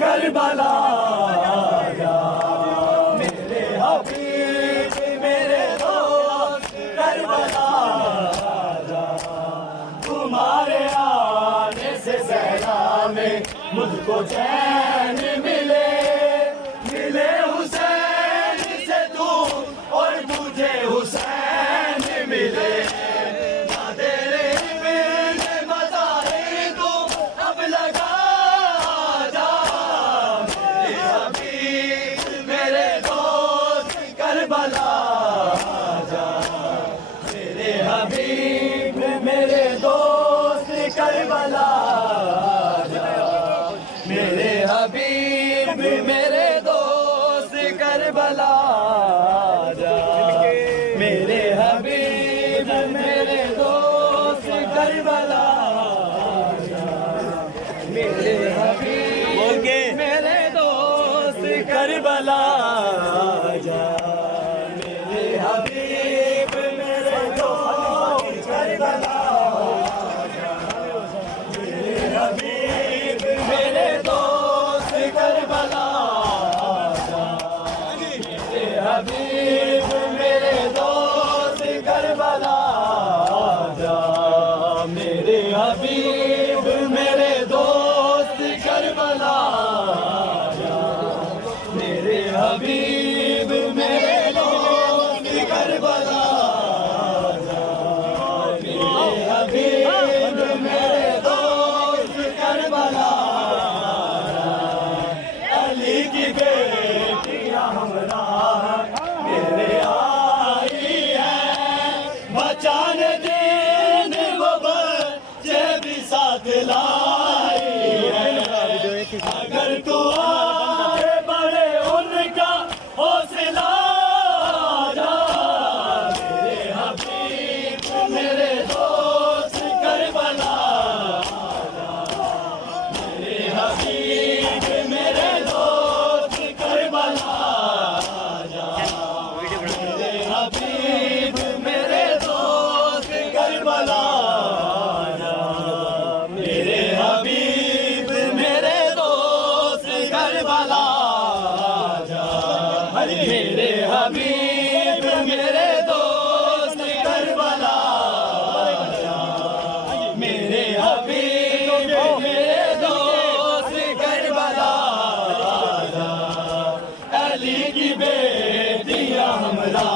Karbala आजा, मेरे हबीब मेरे दोस्त करबला आजा। तुम्हारे आने से सहरा में मुझको चैन मिले, मिले हुसैन से तू और मुझे हुसैन मिले। ना तेरे बिन मज़ारे तू अब लगा जा, मेरे हबीब मेरे दोस्त करबला आजा, मेरे हबीब मेरे दोस्त करबला आजा, मेरे हबीब मेरे दोस्त करबला आजा, मेरे हबीब मेरे दोस्त करबला आजा, मेरे हबीब मेरे दोस्त करबला आजा, मेरे हबीब मेरे दोस्त करबला आजा, मेरे हबीब मेरे दोस्त करबला आजा, मेरे हबीब मेरे दोस्त करबला आजा, मेरे हबीब मेरे दोस्त करबला आजा, मेरे हबीब मेरे दोस्त करबला आजा, मेरे हबीब मेरे दोस्त करबला आजा। अली की बेटियां हमरा मेरे आई है, बचाने दिन वो बच्चे भी साथ लाई है। अगर तू आगे बढ़े उनका हौसला आजा, मेरे हबीब मेरे दोस्त करबला आजा, मेरे हबीब मेरे दोस्त करबला आजा, मेरे हबीब मेरे दोस्त करबला आजा, मेरे हबीब मेरे दोस्त करबला आजा, मेरे हबीब मेरे दोस्त करबला आजा, मेरे हबीब मेरे दोस्त करबला आजा। अली की बेटियां हमरा